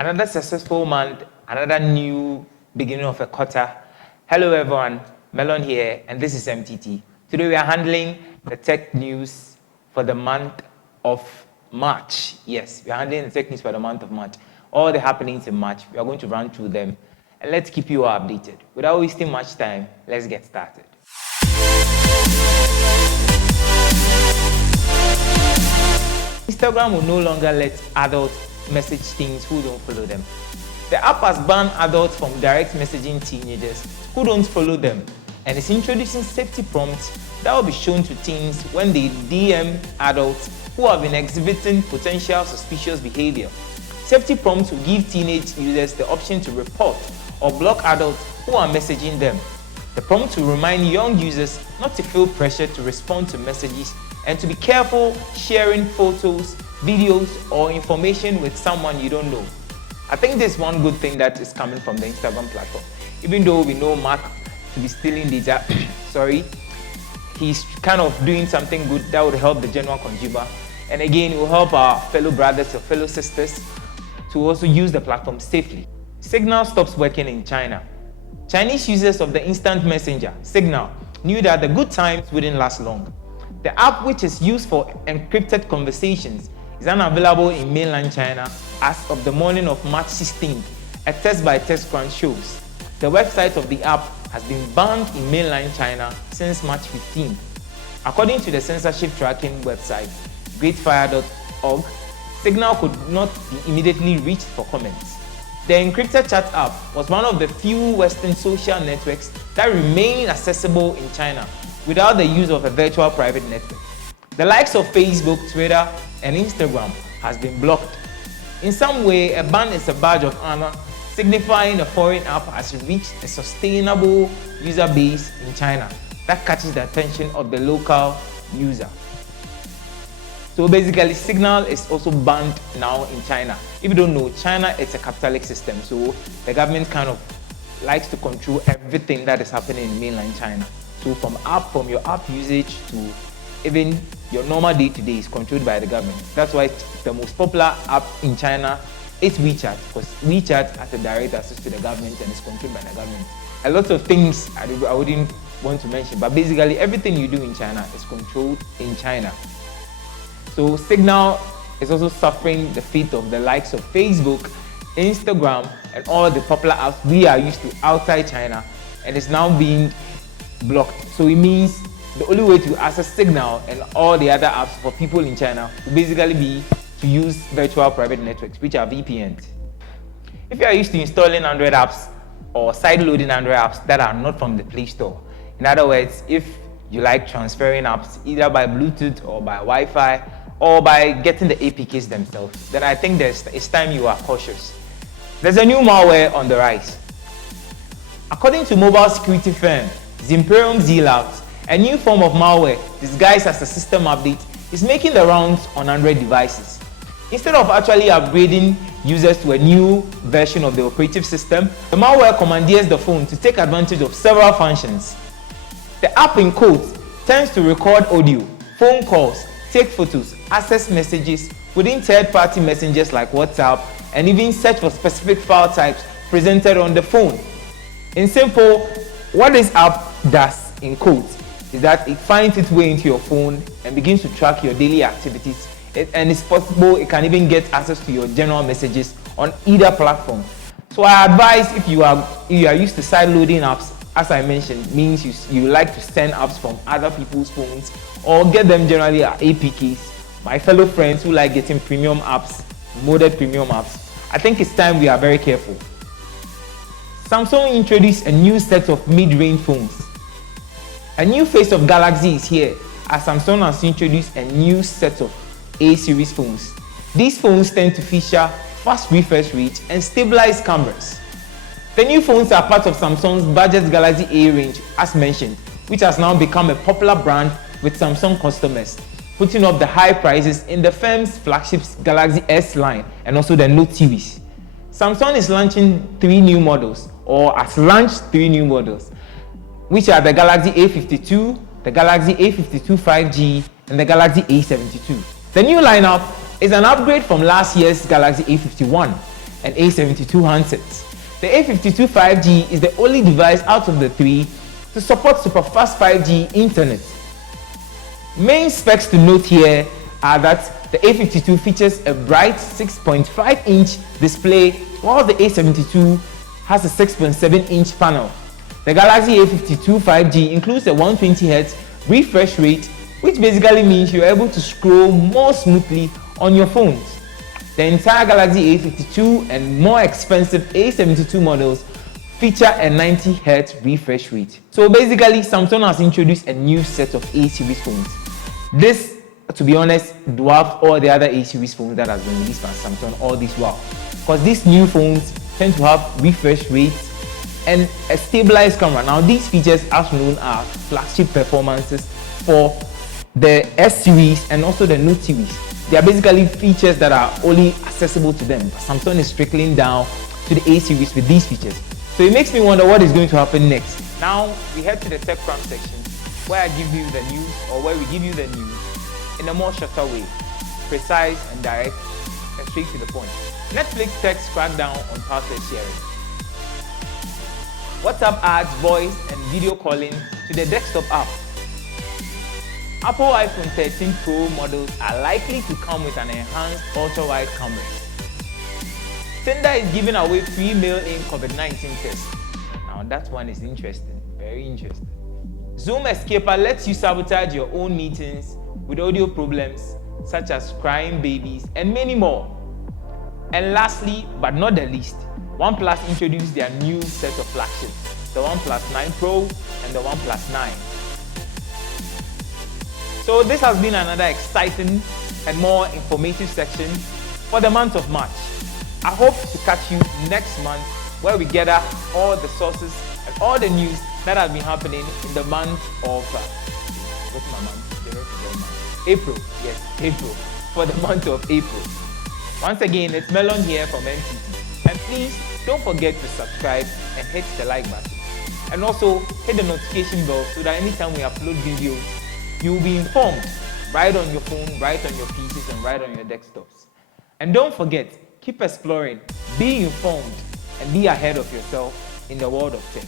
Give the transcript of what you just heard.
Another successful month, another new beginning of a quarter. Hello everyone, Melon here, and this is MTT. Today we are handling the tech news for the month of March. Yes, we are handling the tech news for the month of March. All the happenings in March, we are going to run through them, and let's keep you updated. Without wasting much time, let's get started. Instagram will no longer let adults message teens who don't follow them. The app has banned adults from direct messaging teenagers who don't follow them, and is introducing safety prompts that will be shown to teens when they DM adults who have been exhibiting potential suspicious behavior. Safety prompts will give teenage users the option to report or block adults who are messaging them. The prompt will remind young users not to feel pressure to respond to messages and to be careful sharing photos, videos, or information with someone you don't know. I think there's one good thing that is coming from the Instagram platform. Even though we know Mark to be stealing data, he's kind of doing something good that would help the general consumer. And again, it will help our fellow brothers or fellow sisters to also use the platform safely. Signal stops working in China. Chinese users of the instant messenger, Signal, knew that the good times wouldn't last long. The app, which is used for encrypted conversations, is unavailable in mainland China as of the morning of March 16th, a test by Techcrunch shows. The website of the app has been banned in mainland China since March 15th. According to the censorship tracking website, greatfire.org, Signal could not be immediately reached for comments. The encrypted chat app was one of the few Western social networks that remain accessible in China without the use of a virtual private network. The likes of Facebook, Twitter, and Instagram has been blocked. In some way, a ban is a badge of honor, signifying a foreign app has reached a sustainable user base in China that catches the attention of the local user. So basically, Signal is also banned now in China. If you don't know, China is a capitalist system, so the government kind of likes to control everything that is happening in mainland China. So from your app usage to even your normal day-to-day is controlled by the government. That's why the most popular app in China is WeChat, because WeChat has a direct access to the government and is controlled by the government. A lot of things I wouldn't want to mention, but basically everything you do in China is controlled in China. So Signal is also suffering the fate of the likes of Facebook, Instagram, and all the popular apps we are used to outside China, and is now being blocked. So it means the only way to access Signal and all the other apps for people in China will basically be to use virtual private networks, which are VPNs. If you are used to installing Android apps or side-loading Android apps that are not from the Play Store, in other words, if you like transferring apps either by Bluetooth or by Wi-Fi or by getting the APKs themselves, then I think it's time you are cautious. There's a new malware on the rise. According to mobile security firm Zimperium Z-Labs, a new form of malware disguised as a system update is making the rounds on Android devices. Instead of actually upgrading users to a new version of the operating system, the malware commandeers the phone to take advantage of several functions. The app in quotes tends to record audio, phone calls, take photos, access messages within third-party messengers like WhatsApp, and even search for specific file types presented on the phone. In simple, what this app does, in quotes, is that it finds its way into your phone and begins to track your daily activities, and it's possible it can even get access to your general messages on either platform. So I advise, if you are used to side-loading apps, as I mentioned, means you like to send apps from other people's phones or get them generally at APKs. My fellow friends who like getting premium apps, modded premium apps, I think it's time we are very careful. Samsung introduced a new set of mid-range phones. A new face of Galaxy is here, as Samsung has introduced a new set of A-series phones. These phones tend to feature fast refresh rate and stabilized cameras. The new phones are part of Samsung's budget Galaxy A range, as mentioned, which has now become a popular brand with Samsung customers, putting up the high prices in the firm's flagship Galaxy S line and also the Note series. Samsung is launching 3 new models, or has launched 3 new models, which are the Galaxy A52, the Galaxy A52 5G, and the Galaxy A72. The new lineup is an upgrade from last year's Galaxy A51. and A72 handsets. The A52 5G is the only device out of the three to support super fast 5G internet. Main specs to note here are that the A52 features a bright 6.5-inch display, while the A72 has a 6.7-inch panel. The Galaxy A52 5G includes a 120Hz refresh rate, which basically means you're able to scroll more smoothly on your phones. The entire Galaxy A52 and more expensive A72 models feature a 90Hz refresh rate. So basically, Samsung has introduced a new set of A-series phones. This, to be honest, dwarfs all the other A-series phones that has been released by Samsung all this while. Because these new phones tend to have refresh rates and a stabilized camera. Now, these features, as known, are flagship performances for the S series and also the Note series. They are basically features that are only accessible to them. Samsung is trickling down to the A series with these features. So it makes me wonder what is going to happen next. Now we head to the Techcrunch section, where I give you the news, or where we give you the news in a more shorter way, precise and direct and straight to the point. Netflix techs crack down on password sharing. WhatsApp adds voice and video calling to the desktop app. Apple iPhone 13 Pro models are likely to come with an enhanced ultra-wide camera. Tinder is giving away free mail-in COVID-19 tests. Now that one is interesting, very interesting. Zoom Escaper lets you sabotage your own meetings with audio problems such as crying babies and many more. And lastly, but not the least, OnePlus introduced their new set of flagships, the OnePlus 9 Pro and the OnePlus 9. So this has been another exciting and more informative section for the month of March. I hope to catch you next month, where we gather all the sources and all the news that has been happening in the month of April. Yes, April. For the month of April. Once again, it's Melon here from NTT. And please don't forget to subscribe and hit the like button. And also hit the notification bell so that anytime we upload videos, you will be informed right on your phone, right on your PCs, and right on your desktops. And don't forget, keep exploring, be informed, and be ahead of yourself in the world of tech.